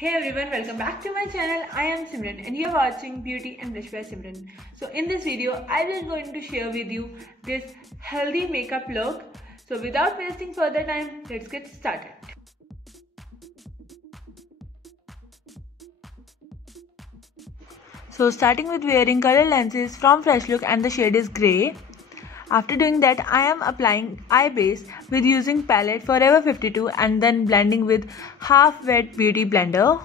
Hey everyone, welcome back to my channel. I am Simran and you're watching Beauty and Blush by Simran. So in this video, I will going to share with you this healthy makeup look. So without wasting further time, let's get started. So starting with wearing color lenses from Fresh Look and the shade is grey. After doing that, I am applying eye base with using palette Forever 52 and then blending with half wet beauty blender.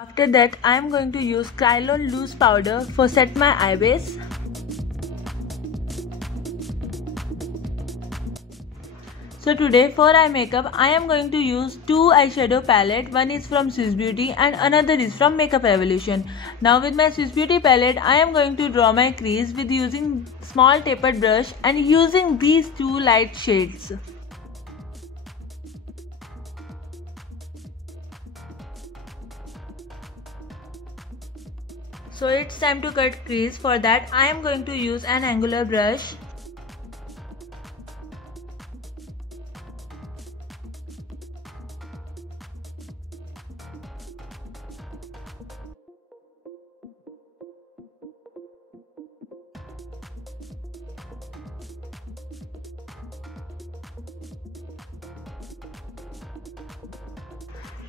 After that, I am going to use Kryolan loose powder for set my eye base. So today for eye makeup, I am going to use two eyeshadow palette. One is from Swiss Beauty and another is from Makeup Revolution. Now with my Swiss Beauty palette, I am going to draw my crease with using small tapered brush and using these two light shades. So it's time to cut crease. For that, I am going to use an angular brush.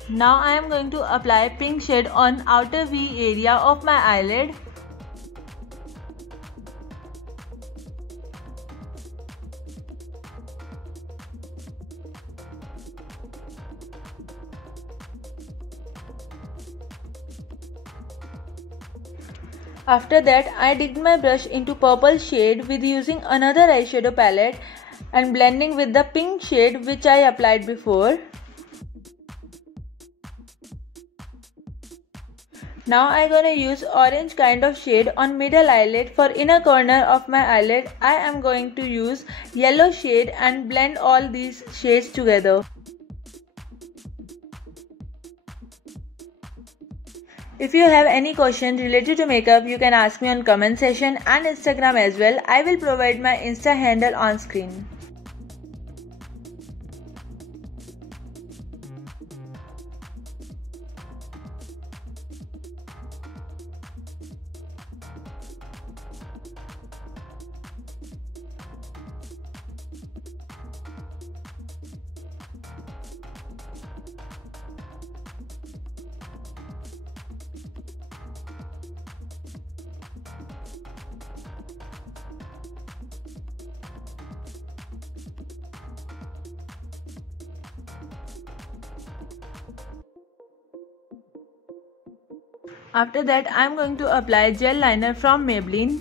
Now I am going to apply pink shade on outer V area of my eyelid. After that, I dipped my brush into purple shade with using another eyeshadow palette and blending with the pink shade which I applied before. Now I gonna use orange kind of shade on middle eyelid. For inner corner of my eyelid, I am going to use yellow shade and blend all these shades together. If you have any question related to makeup, you can ask me on comment section and Instagram as well. I will provide my Insta handle on screen. After that, I am going to apply gel liner from Maybelline.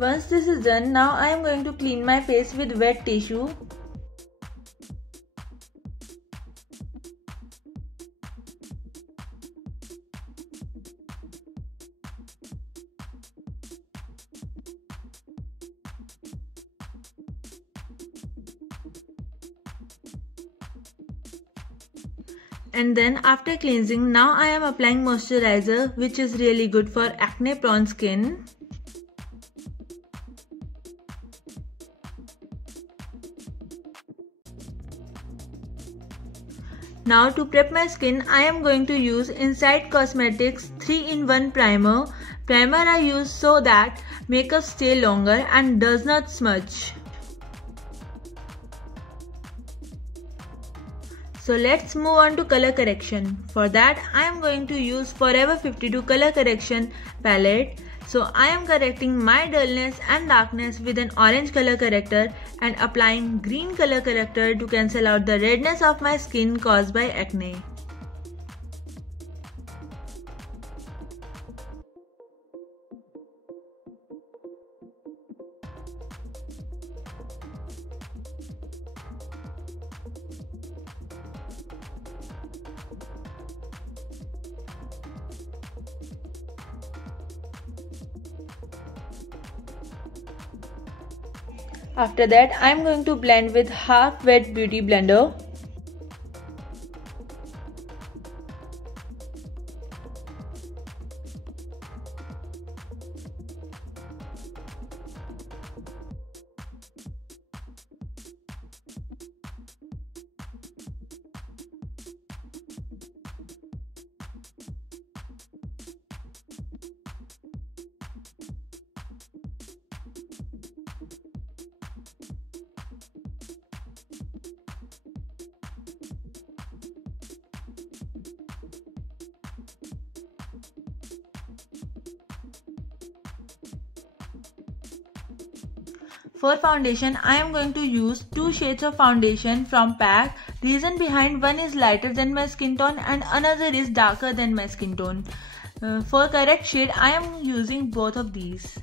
Once this is done, now I am going to clean my face with wet tissue. And then after cleansing, now I am applying moisturizer which is really good for acne prone skin. Now to prep my skin, I am going to use Inside Cosmetics 3-in-1 primer. Primer I use so that makeup stay longer and does not smudge. So let's move on to color correction. For that, I am going to use Forever 52 color correction palette. So I am correcting my dullness and darkness with an orange color corrector and applying green color corrector to cancel out the redness of my skin caused by acne. After that, I am going to blend with half wet beauty blender. For foundation, I am going to use two shades of foundation from pack. Reason behind one is lighter than my skin tone and another is darker than my skin tone. For correct shade, I am using both of these.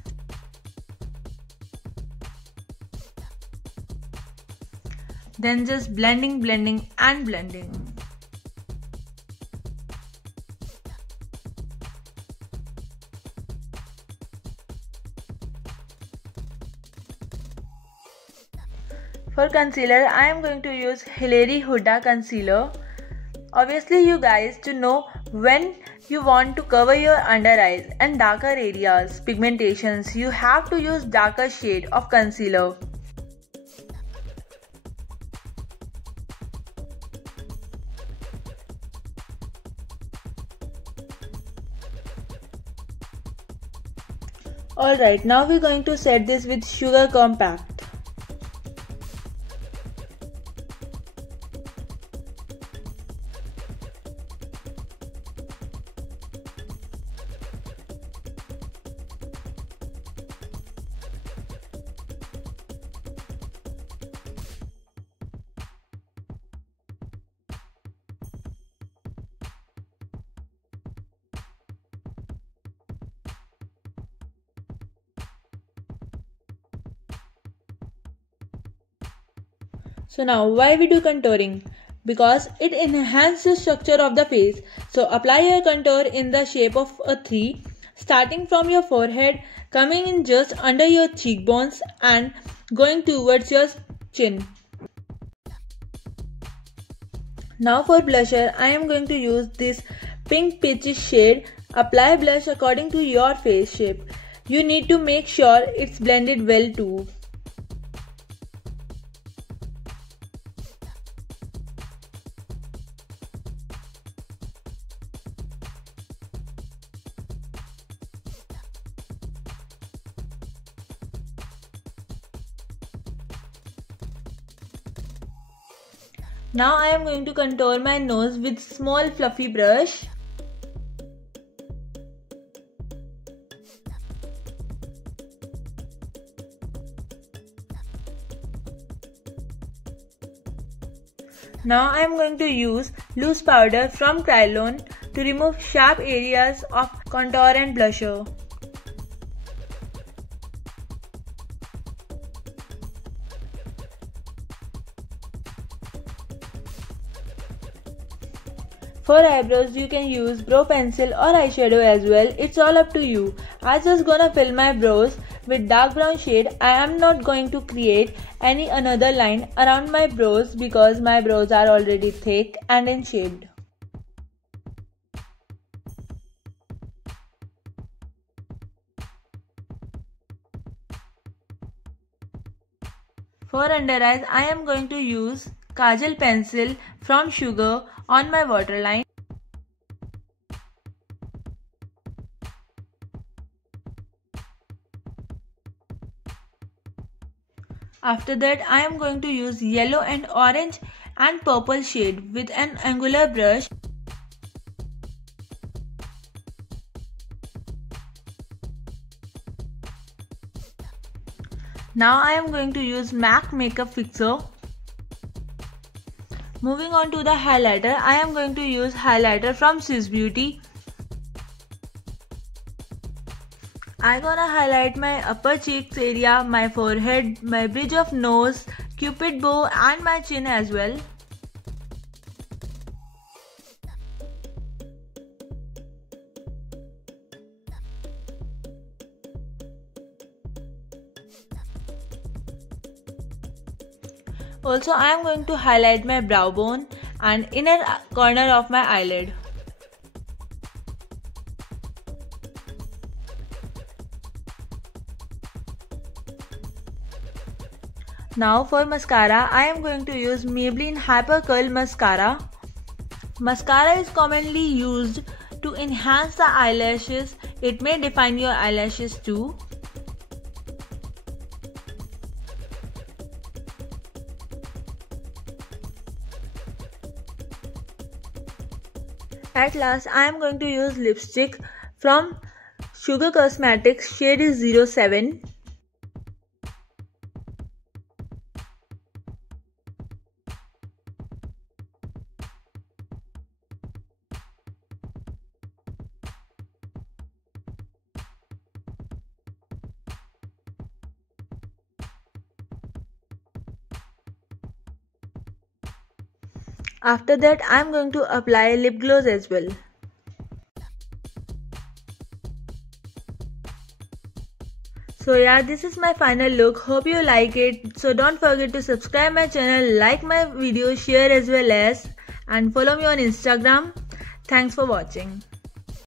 Then just blending and blending. For concealer, I am going to use Hilary Huda concealer. Obviously, you guys to know when you want to cover your under eyes and darker areas, pigmentations, you have to use darker shade of concealer. Alright, now we're going to set this with Sugar Compact. So now why we do contouring? Because it enhances the structure of the face. So apply your contour in the shape of a 3, starting from your forehead, coming in just under your cheekbones and going towards your chin. Now for blusher, I am going to use this pink peachish shade. Apply blush according to your face shape. You need to make sure it's blended well too. Now I am going to contour my nose with small fluffy brush. Now I am going to use loose powder from Kryolan to remove sharp areas of contour and blusher. For eyebrows, you can use brow pencil or eyeshadow as well. It's all up to you. I'm just gonna fill my brows with dark brown shade. I am not going to create any another line around my brows because my brows are already thick and in shade. For under eyes, I am going to use Kajal pencil from Sugar on my waterline. After that, I am going to use yellow and orange and purple shade with an angular brush. Now I am going to use MAC Makeup Fixer. Moving on to the highlighter, I am going to use highlighter from Swiss Beauty. I'm gonna highlight my upper cheeks area, my forehead, my bridge of nose, cupid bow and my chin as well. Also, I am going to highlight my brow bone and inner corner of my eyelid. Now for mascara, I am going to use Maybelline Hyper Curl Mascara. Mascara is commonly used to enhance the eyelashes. It may define your eyelashes too. At last, I am going to use lipstick from Sugar Cosmetics, shade is 07. After that, I am going to apply lip gloss as well. So yeah, this is my final look. Hope you like it. So don't forget to subscribe my channel, like my video, share as well as, and follow me on Instagram. Thanks for watching.